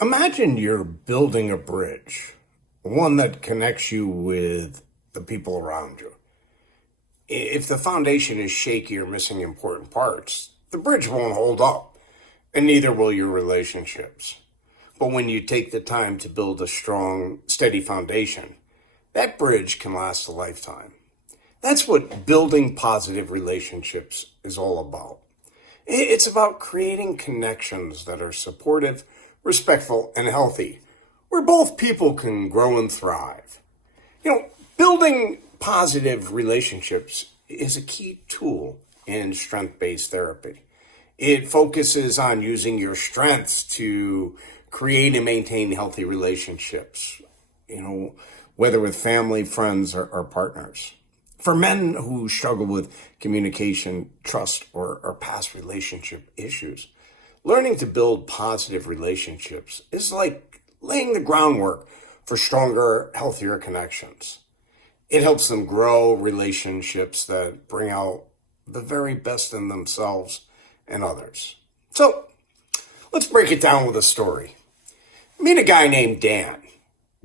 Imagine you're building a bridge, one that connects you with the people around you. If the foundation is shaky or missing important parts, the bridge won't hold up, and neither will your relationships. But when you take the time to build a strong, steady foundation, that bridge can last a lifetime. That's what building positive relationships is all about. It's about creating connections that are supportive, respectful, and healthy, where both people can grow and thrive. Building positive relationships is a key tool in strength-based therapy. It focuses on using your strengths to create and maintain healthy relationships, whether with family, friends, or partners. For men who struggle with communication, trust, or past relationship issues, learning to build positive relationships is like laying the groundwork for stronger, healthier connections. It helps them grow relationships that bring out the very best in themselves and others. So let's break it down with a story. Meet a guy named Dan.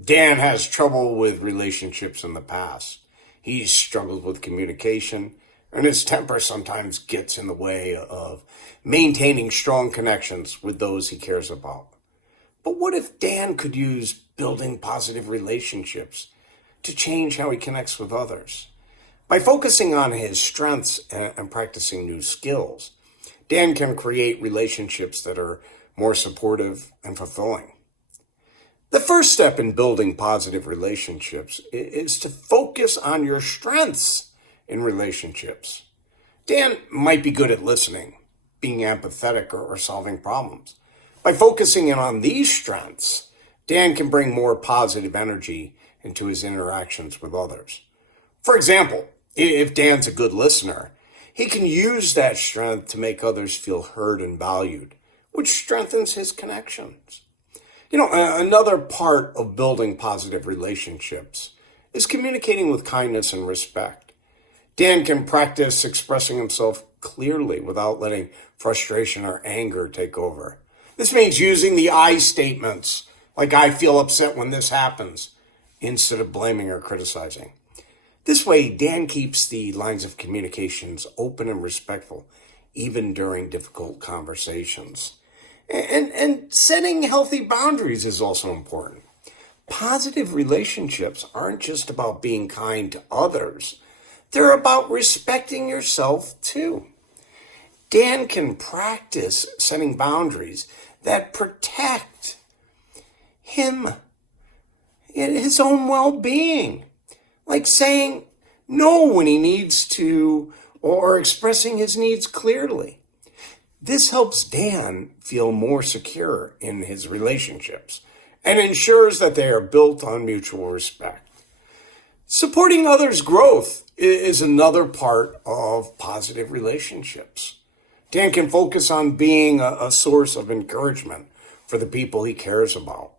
Dan has trouble with relationships in the past. He's struggled with communication, and his temper sometimes gets in the way of maintaining strong connections with those he cares about. But what if Dan could use building positive relationships to change how he connects with others? By focusing on his strengths and practicing new skills, Dan can create relationships that are more supportive and fulfilling. The first step in building positive relationships is to focus on your strengths in relationships. Dan might be good at listening, being empathetic, or solving problems. By focusing in on these strengths, Dan can bring more positive energy into his interactions with others. For example, if Dan's a good listener, he can use that strength to make others feel heard and valued, which strengthens his connections. Another part of building positive relationships is communicating with kindness and respect. Dan can practice expressing himself clearly without letting frustration or anger take over. This means using the I statements, like "I feel upset when this happens," instead of blaming or criticizing. This way, Dan keeps the lines of communications open and respectful, even during difficult conversations. And setting healthy boundaries is also important. Positive relationships aren't just about being kind to others. They're about respecting yourself too. Dan can practice setting boundaries that protect him and his own well-being, like saying no when he needs to or expressing his needs clearly. This helps Dan feel more secure in his relationships and ensures that they are built on mutual respect. Supporting others' growth is another part of positive relationships. Dan can focus on being a source of encouragement for the people he cares about,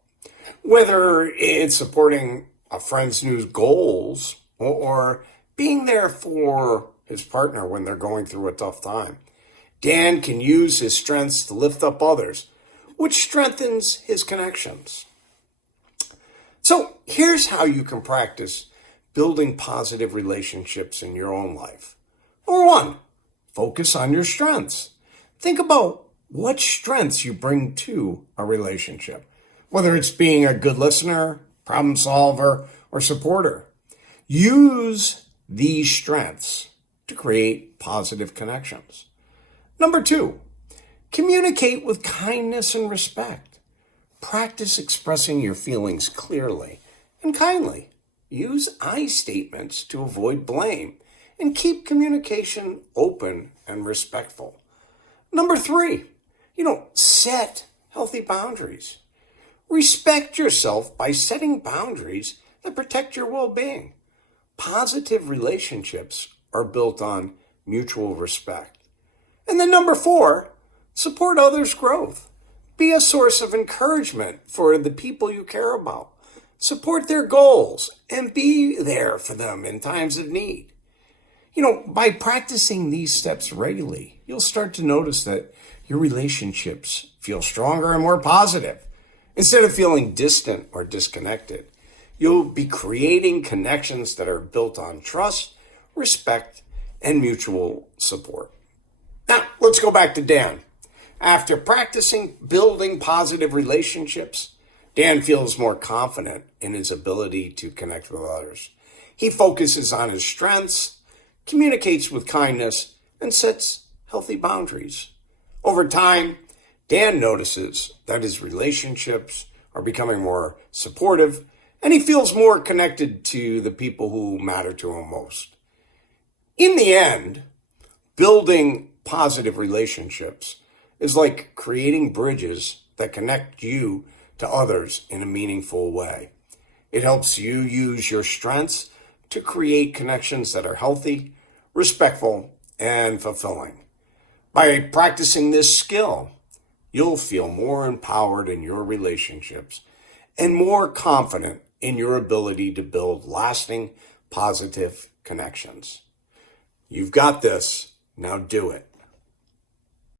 whether it's supporting a friend's new goals or being there for his partner when they're going through a tough time. Dan can use his strengths to lift up others, which strengthens his connections. So here's how you can practice building positive relationships in your own life. Number one, focus on your strengths. Think about what strengths you bring to a relationship, whether it's being a good listener, problem solver, or supporter. Use these strengths to create positive connections. Number two, communicate with kindness and respect. Practice expressing your feelings clearly and kindly. Use I statements to avoid blame and keep communication open and respectful. Number three, set healthy boundaries. Respect yourself by setting boundaries that protect your well-being. Positive relationships are built on mutual respect. And then number four, support others' growth. Be a source of encouragement for the people you care about. Support their goals and be there for them in times of need. By practicing these steps regularly, you'll start to notice that your relationships feel stronger and more positive, Instead of feeling distant or disconnected, you'll be creating connections that are built on trust, respect, and mutual support. Now, let's go back to Dan. After practicing building positive relationships, Dan feels more confident in his ability to connect with others. He focuses on his strengths, communicates with kindness, and sets healthy boundaries. Over time, Dan notices that his relationships are becoming more supportive, and he feels more connected to the people who matter to him most. In the end, building positive relationships is like creating bridges that connect you to others in a meaningful way. It helps you use your strengths to create connections that are healthy, respectful, and fulfilling. By practicing this skill, you'll feel more empowered in your relationships and more confident in your ability to build lasting, positive connections. You've got this. Now do it.